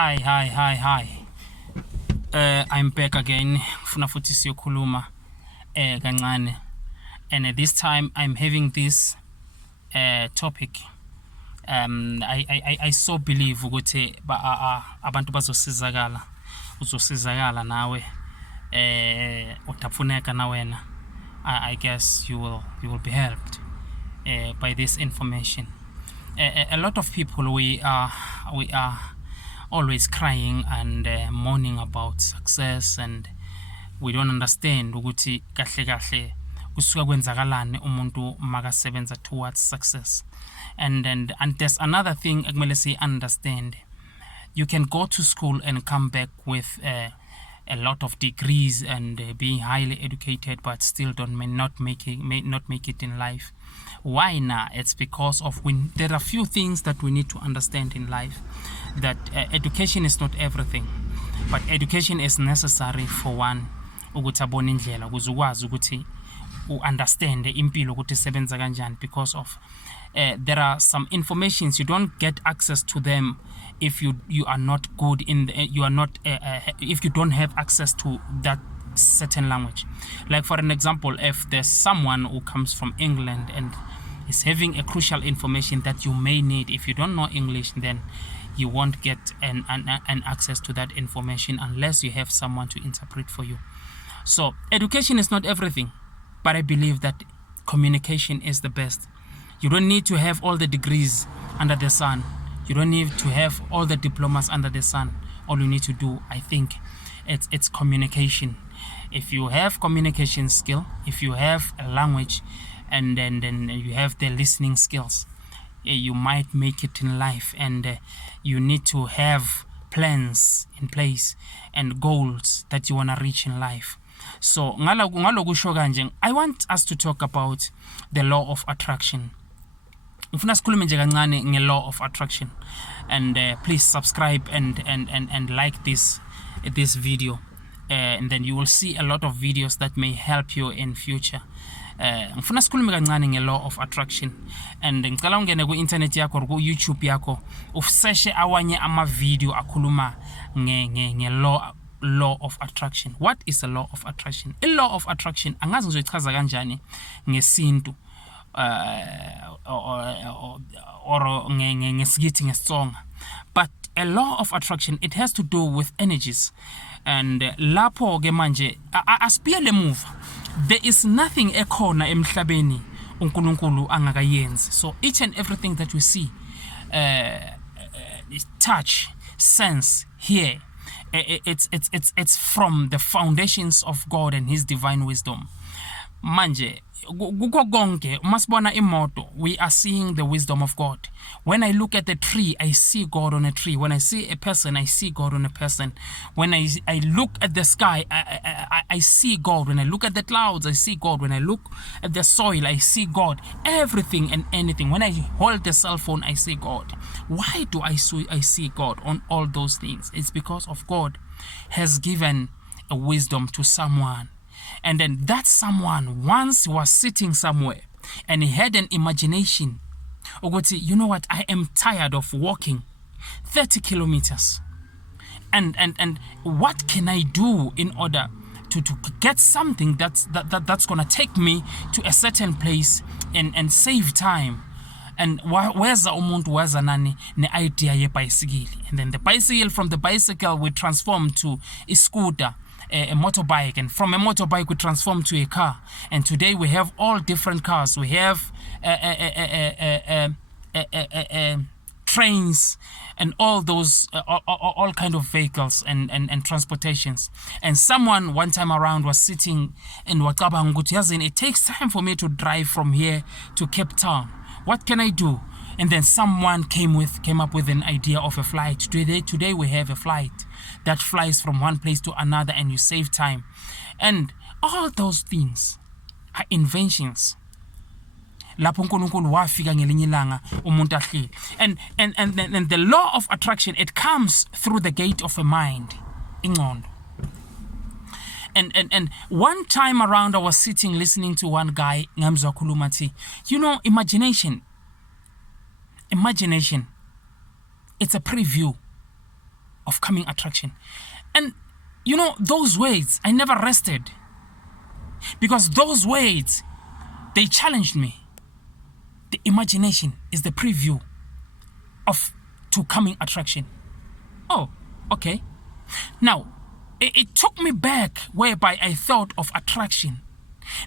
Hi. I'm back again. Funa futhi siyokhuluma kancane. And this time I'm having this topic. I so believe ukuthi abantu uzosizakala nawe utafuneka na wena. I guess you will be helped by this information. A lot of people we are always crying and mourning about success, and we don't understand ukuthi kahle kusuka kwenzakalani umuntu makasebenza towards success. And there's another thing ekumele si understand. You can go to school and come back with a lot of degrees and being highly educated, but still may not make it in life. Why now? It's because of there are few things that we need to understand in life. That education is not everything, but education is necessary for one ukuthi abone indlela ukuze ukwazi ukuthi understand impilo ukuthi sebenza kanjani, because of there are some informations you don't get access to them if you are not good in if you don't have access to that certain language. Like for an example, if there's someone who comes from England and is having a crucial information that you may need, if you don't know English, then you won't get an access to that information unless you have someone to interpret for you. So education is not everything, but I believe that communication is the best. You don't need to have all the degrees under the sun. You don't need to have all the diplomas under the sun. All you need to do, I think, it's communication. If you have communication skill, if you have a language, and then you have the listening skills, you might make it in life. And you need to have plans in place and goals that you want to reach in life. So I want us to talk about the law of attraction. Ngifuna sikhulume nje kancane nge-law of attraction, and please subscribe and like this video, and then you will see a lot of videos that may help you in future. Ngifuna sikhulume kancane nge-law of attraction, and ngicela ungene ku-internet yakho ku YouTube yakho usearche awanye ama-video akhuluma law of attraction. What is the law of attraction? A law of attraction angazi ngizoyichaza kanjani ngesintu or ngesigithi ngesitsonga, but a law of attraction, it has to do with energies. And lapho ke manje asibiyele muva, there is nothing ekhona emhlabeni uNkulunkulu angakayenzi. So each and everything that we see, touch, sense, hear, it's from the foundations of God and His divine wisdom. Manje kuko konke masibona imoto, we are seeing the wisdom of God. When I look at the tree, I see God on a tree. When I see a person, I see God on a person. When I look at the sky, I see God. When I look at the clouds, I see God. When I look at the soil, I see God. Everything and anything. When I hold the cell phone, I see God. Why do I see God on all those things? It's because of God has given a wisdom to someone. And then that someone once was sitting somewhere and he had an imagination. You know what? I am tired of walking 30 kilometers. And what can I do in order to get something that's going to take me to a certain place and save time? And where's the umuntu weza nani ne idea ye bicycle? And then the bicycle, from the bicycle we transform to a scooter, a motorbike, and from a motorbike we transform to a car. And today we have all different cars. We have trains and all those all kind of vehicles and transportations. And someone one time around was sitting in wacabanga ukuthi yazini, it takes time for me to drive from here to Cape Town. What can I do? And then someone came up with an idea of a flight. Today we have a flight that flies from one place to another, and you save time. And all those things are inventions. Lapho uNkulunkulu wafika ngelinye ilanga umuntu ahleli. And the law of attraction, it comes through the gate of a mind, ingqondo. And one time around, I was sitting listening to one guy, ngamzwa khuluma thi, imagination, it's a preview of coming attraction. And you know, those words, I never rested. Because those words, they challenged me. The imagination is the preview to coming attraction. Oh, okay. Now, it took me back whereby I thought of attraction.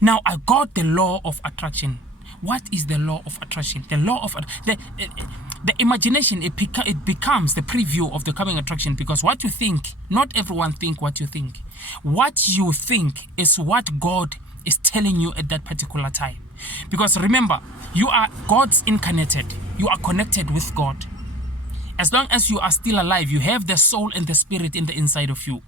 Now I got the law of attraction. What is the law of attraction? The law of the imagination, it becomes the preview of the coming attraction, because what you think, not everyone think what you think. What you think is what God is telling you at that particular time. Because remember, you are God's incarnated. You are connected with God. As long as you are still alive, you have the soul and the spirit in the inside of you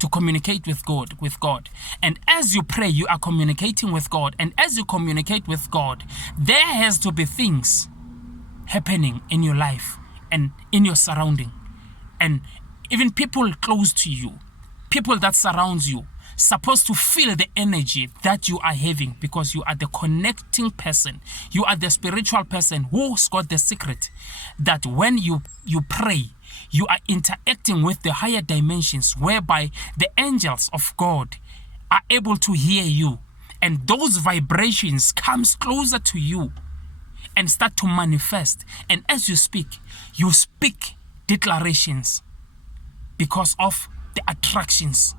to communicate with God. And as you pray, you are communicating with God. And as you communicate with God, there has to be things happening in your life and in your surrounding. And even people close to you, people that surround you, supposed to feel the energy that you are having, because you are the connecting person. You are the spiritual person who's got the secret that when you pray, you are interacting with the higher dimensions, whereby the angels of God are able to hear you, and those vibrations comes closer to you and start to manifest. And as you speak declarations because of the attractions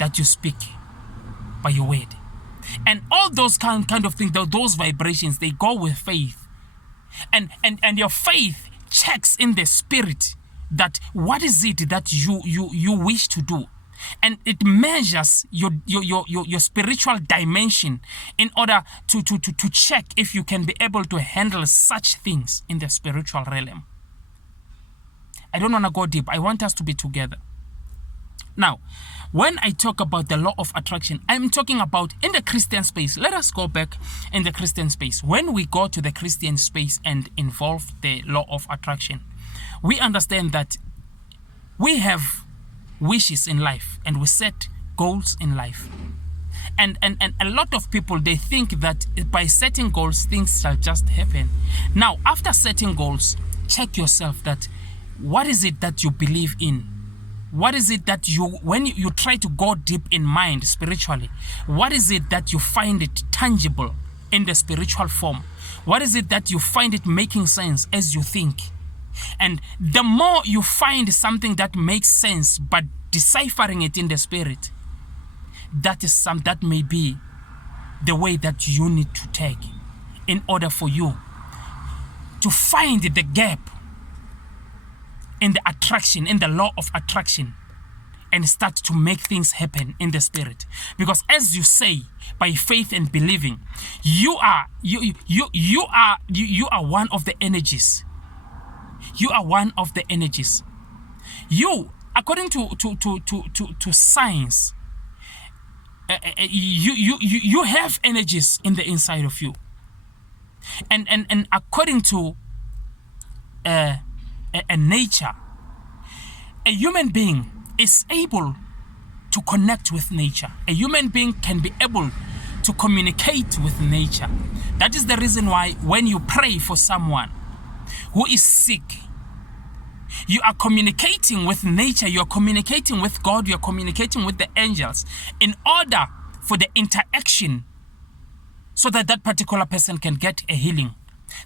that you speak by your word. And all those kind of things, those vibrations, they go with faith. And your faith checks in the spirit that what is it that you wish to do. And it measures your spiritual dimension in order to check if you can be able to handle such things in the spiritual realm. I don't want to go deep. I want us to be together. Now, when I talk about the law of attraction, I'm talking about in the Christian space. Let us go back in the Christian space. When we go to the Christian space and involve the law of attraction, we understand that we have wishes in life and we set goals in life. And a lot of people, they think that by setting goals, things shall just happen. Now, after setting goals, check yourself that what is it that you believe in? What is it that when you try to go deep in mind spiritually, what is it that you find it tangible in the spiritual form? What is it that you find it making sense as you think? And the more you find something that makes sense, but deciphering it in the spirit, that may be the way that you need to take in order for you to find the gap in the attraction, in the law of attraction, and start to make things happen in the spirit. Because as you say, by faith and believing, you are one of the energies. You are one of the energies. You, according to science, you have energies in the inside of you. And according to nature, a human being is able to connect with nature. A human being can be able to communicate with nature. That is the reason why when you pray for someone who is sick, you are communicating with nature, you are communicating with God, you are communicating with the angels in order for the interaction so that that particular person can get a healing.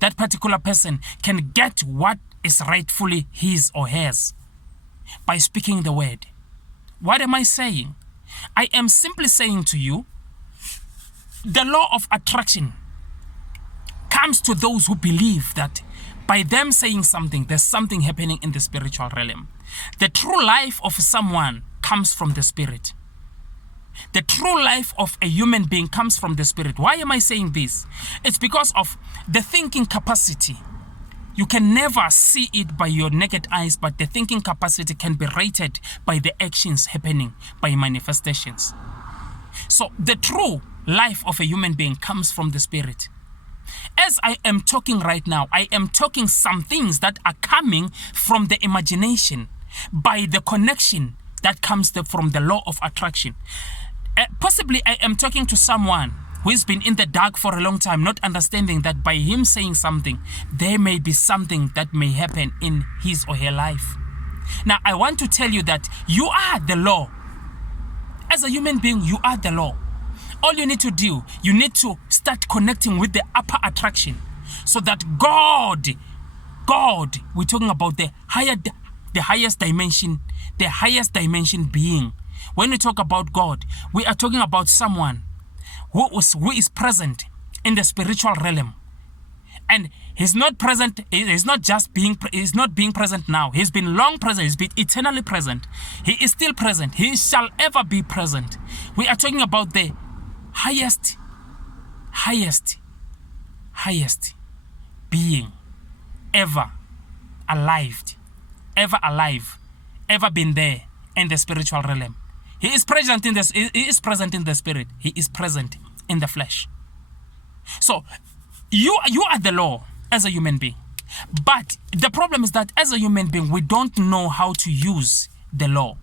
That particular person can get what is rightfully his or hers by speaking the word. What am I saying? I am simply saying to you, the law of attraction comes to those who believe that by them saying something, there's something happening in the spiritual realm. The true life of someone comes from the spirit. The true life of a human being comes from the spirit. Why am I saying this? It's because of the thinking capacity. You can never see it by your naked eyes, but the thinking capacity can be rated by the actions happening, by manifestations. So the true life of a human being comes from the spirit. As I am talking right now, I am talking some things that are coming from the imagination by the connection that comes from the law of attraction. Possibly I am talking to someone who has been in the dark for a long time, not understanding that by him saying something, there may be something that may happen in his or her life. Now, I want to tell you that you are the law. As a human being, you are the law. All you need to do, you need to start connecting with the upper attraction so that God, we're talking about the highest dimension being. When we talk about God, we are talking about someone who is present in the spiritual realm. And he's not present, he's not being present now. He's been long present, he's been eternally present. He is still present, he shall ever be present. We are talking about the highest being ever alive, ever been there in the spiritual realm. He is present in this, he is present in the spirit, he is present in the flesh. So you are the law as a human being. But the problem is that as a human being, we don't know how to use the law.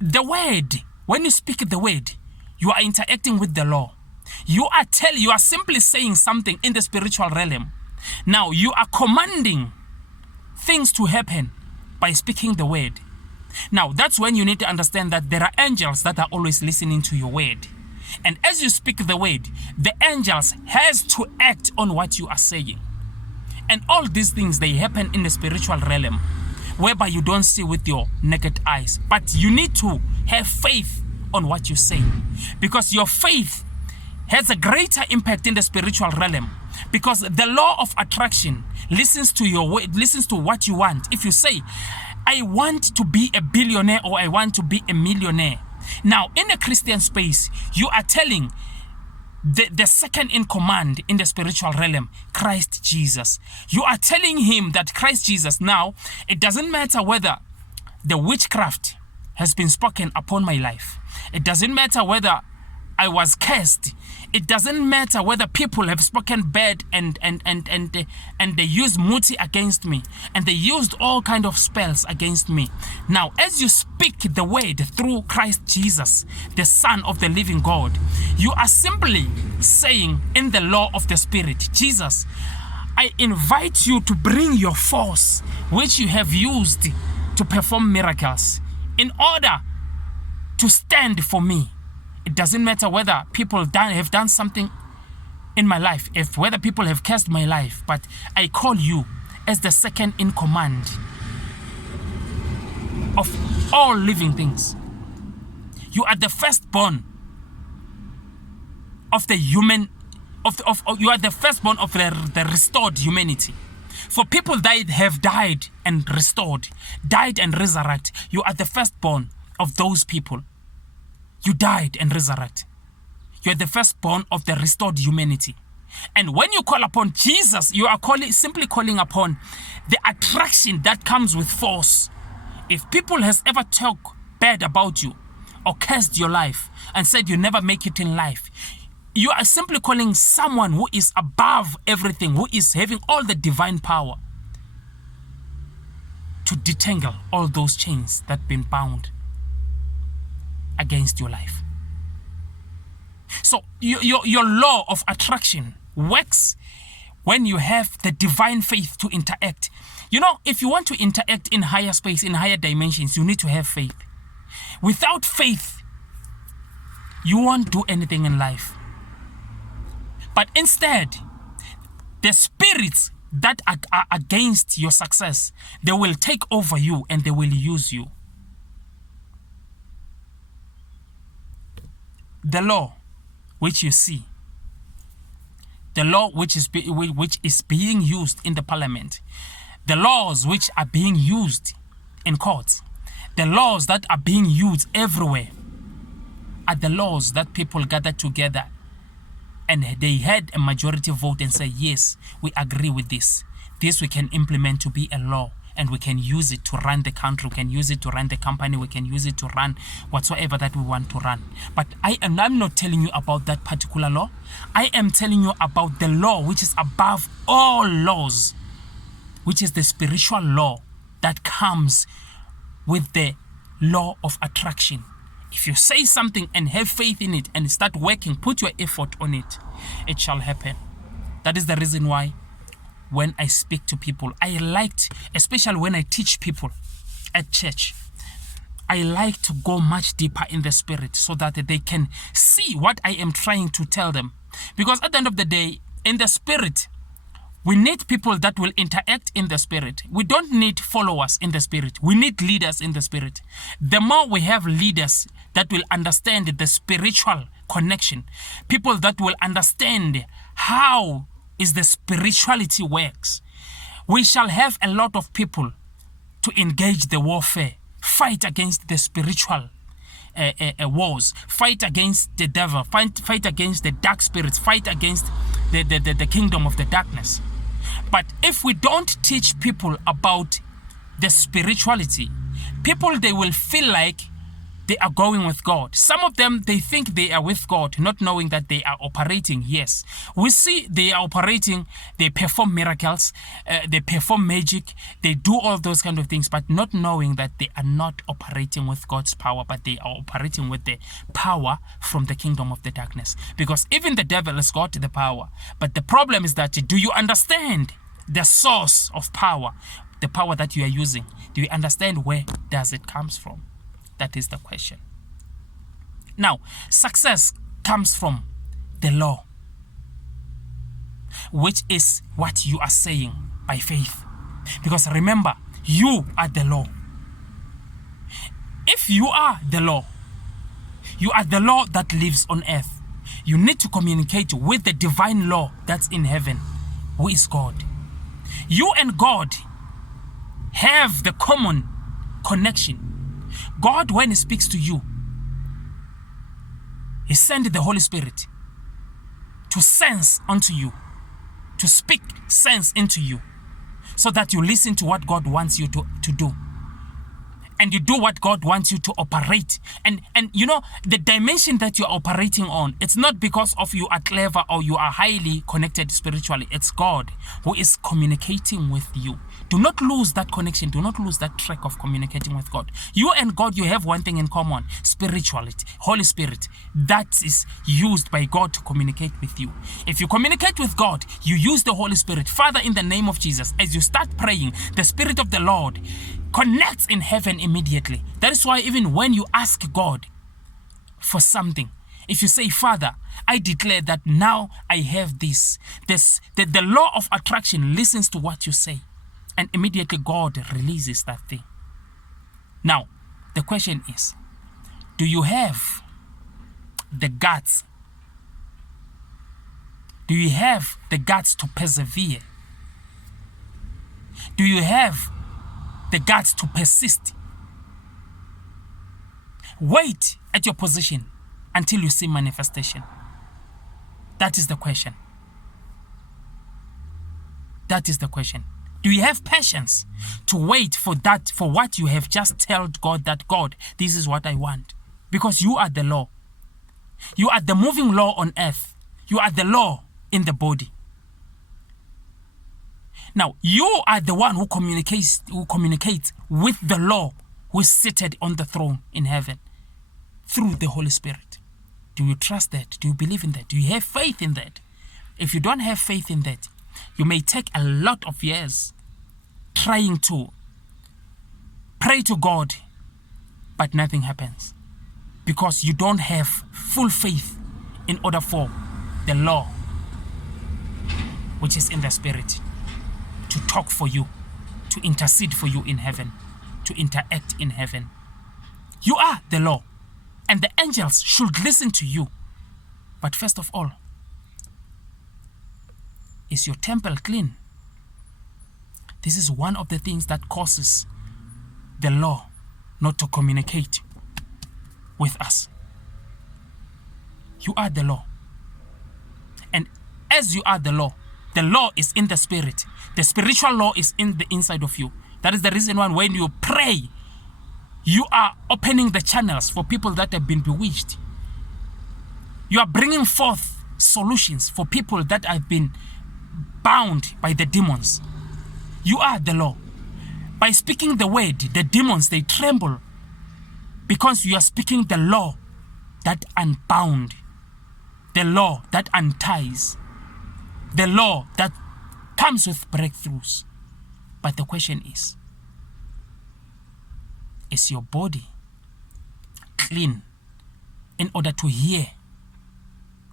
The word, when you speak the word, you are interacting with the law. You are simply saying something in the spiritual realm. Now you are commanding things to happen by speaking the word. Now that's when you need to understand that there are angels that are always listening to your word. And as you speak the word, the angels has to act on what you are saying. And all these things, they happen in the spiritual realm, whereby you don't see with your naked eyes. But you need to have faith on what you say, because your faith has a greater impact in the spiritual realm, because the law of attraction listens to your word, listens to what you want. If you say, I want to be a billionaire or I want to be a millionaire. Now, in a Christian space, you are telling the second in command in the spiritual realm, Christ Jesus. You are telling him that Christ Jesus, now, it doesn't matter whether the witchcraft has been spoken upon my life. It doesn't matter whether I was cursed. It doesn't matter whether people have spoken bad and they used muti against me, and they used all kind of spells against me. Now, as you speak the word through Christ Jesus, the Son of the living God, you are simply saying in the law of the Spirit, Jesus, I invite you to bring your force, which you have used to perform miracles, in order to stand for me. It doesn't matter whether people have done something in my life, whether people have cursed my life, but I call you as the second in command of all living things. You are the firstborn of the human, you are the firstborn of the restored humanity. For people that have died and restored, died and resurrected, you are the firstborn of those people. You died and resurrected. You are the firstborn of the restored humanity. And when you call upon Jesus, you are simply calling upon the attraction that comes with force. If people has ever talked bad about you or cursed your life and said you never make it in life, you are simply calling someone who is above everything, who is having all the divine power, to detangle all those chains that have been bound against your life. So your law of attraction works when you have the divine faith to interact. You know, if you want to interact in higher space, in higher dimensions, you need to have faith. Without faith, you won't do anything in life. But instead, the spirits that are against your success, they will take over you and they will use you. The law which you see, the law which is being used in the parliament, the laws which are being used in courts, the laws that are being used everywhere, are the laws that people gather together and they had a majority vote and say, yes, we agree with this. This we can implement to be a law, and we can use it to run the country, we can use it to run the company, we can use it to run whatsoever that we want to run. But I'm not telling you about that particular law. I am telling you about the law which is above all laws, which is the spiritual law that comes with the law of attraction. If you say something and have faith in it and start working, put your effort on it, it shall happen. That is the reason why when I speak to people, I liked, especially when I teach people at church, I like to go much deeper in the spirit so that they can see what I am trying to tell them. Because at the end of the day, in the spirit, we need people that will interact in the spirit. We don't need followers in the spirit. We need leaders in the spirit. The more we have leaders that will understand the spiritual connection, people that will understand how is the spirituality works, we shall have a lot of people to engage the warfare, fight against the spiritual wars, fight against the devil, fight against the dark spirits, fight against the kingdom of the darkness. But if we don't teach people about the spirituality, people, they will feel like they are going with God. Some of them, they think they are with God, not knowing that they are operating. Yes, we see they are operating, they perform miracles, they perform magic, they do all those kind of things, but not knowing that they are not operating with God's power, but they are operating with the power from the kingdom of the darkness. Because even the devil has got the power. But the problem is that, do you understand the source of power, the power that you are using? Do you understand where does it comes from? That is the question. Now, success comes from the law, which is what you are saying by faith. Because remember, you are the law. If you are the law, you are the law that lives on earth. You need to communicate with the divine law that's in heaven, who is God. You and God have the common connection. God, when He speaks to you, He sends the Holy Spirit to sense unto you, to speak sense into you, so that you listen to what God wants you to do. And you do what God wants you to operate. And you know, the dimension that you're operating on, it's not because of you are clever or you are highly connected spiritually. It's God who is communicating with you. Do not lose that connection. Do not lose that track of communicating with God. You and God, you have one thing in common: spirituality, Holy Spirit. That is used by God to communicate with you. If you communicate with God, you use the Holy Spirit. Father, in the name of Jesus, as you start praying, the Spirit of the Lord connects in heaven immediately. That is why even when you ask God for something, if you say, Father, I declare that now I have this, the law of attraction listens to what you say, and immediately God releases that thing. Now, the question is, do you have the guts? Do you have the guts to persevere? Do you have the guts to persist? Wait at your position until you see manifestation. That is the question. That is the question. Do you have patience to wait for that, for what you have just told God, that God, this is what I want? Because you are the law. You are the moving law on earth. You are the law in the body. Now, you are the one who communicates with the law who is seated on the throne in heaven through the Holy Spirit. Do you trust that? Do you believe in that? Do you have faith in that? If you don't have faith in that, you may take a lot of years trying to pray to God, but nothing happens because you don't have full faith in order for the law, which is in the Spirit, to talk for you, to intercede for you in heaven, to interact in heaven. You are the law, and the angels should listen to you. But first of all, is your temple clean? This is one of the things that causes the law not to communicate with us. You are the law. And as you are the law is in the Spirit. The spiritual law is in the inside of you. That is the reason why when you pray, you are opening the channels for people that have been bewitched. You are bringing forth solutions for people that have been bound by the demons. You are the law. By speaking the word, the demons, they tremble because you are speaking the law that unbound, the law that unties, the law that comes with breakthroughs. But the question is, is your body clean in order to hear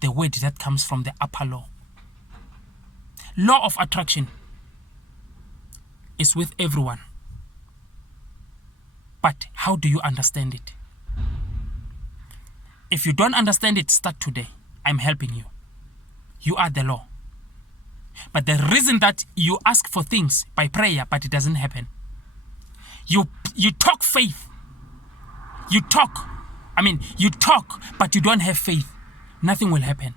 the word that comes from the upper law? Law of attraction is with everyone. But how do you understand it? If you don't understand it, start today. I'm helping you. You are the law. But the reason that you ask for things by prayer, but it doesn't happen. You talk faith. You talk, but you don't have faith. Nothing will happen.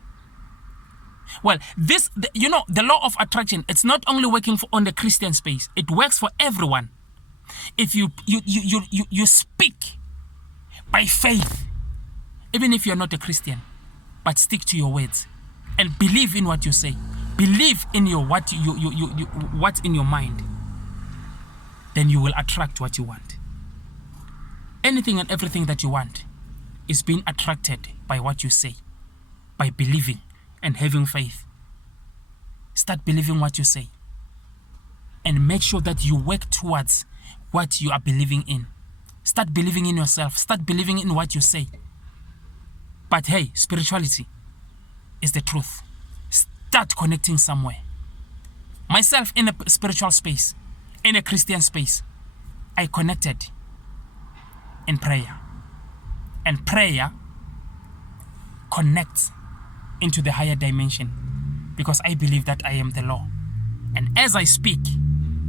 Well, the law of attraction, it's not only working on the Christian space. It works for everyone. If you speak by faith, even if you're not a Christian, but stick to your words and believe in what you say. Believe in what's in your mind. Then you will attract what you want. Anything and everything that you want is being attracted by what you say, by believing and having faith. Start believing what you say and make sure that you work towards what you are believing in. Start believing in yourself. Start believing in what you say. But hey, spirituality is the truth. Start connecting somewhere. Myself in a spiritual space, in a Christian space, I connected in prayer. And prayer connects into the higher dimension because I believe that I am the law. And as I speak,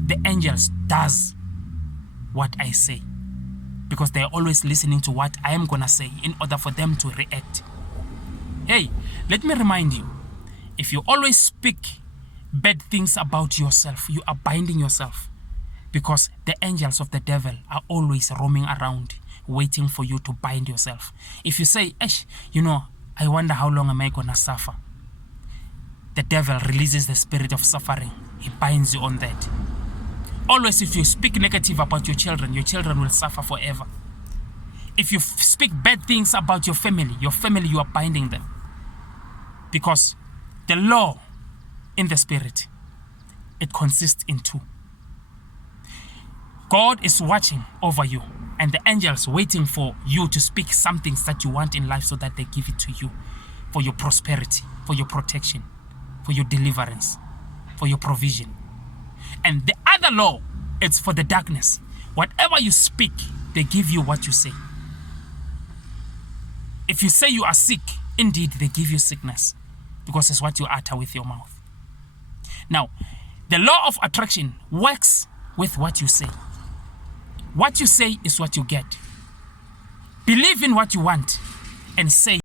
the angels does what I say because they are always listening to what I am gonna say in order for them to react. Hey, let me remind you, if you always speak bad things about yourself, you are binding yourself because the angels of the devil are always roaming around waiting for you to bind yourself. If you say, I wonder how long am I gonna suffer? The devil releases the spirit of suffering. He binds you on that. Always, if you speak negative about your children will suffer forever. If you speak bad things about your family, you are binding them. Because the law in the spirit, it consists in two. God is watching over you and the angels waiting for you to speak some things that you want in life so that they give it to you for your prosperity, for your protection, for your deliverance, for your provision. And the other law, it's for the darkness. Whatever you speak, they give you what you say. If you say you are sick, indeed they give you sickness because it's what you utter with your mouth. Now, the law of attraction works with what you say. What you say is what you get. Believe in what you want and say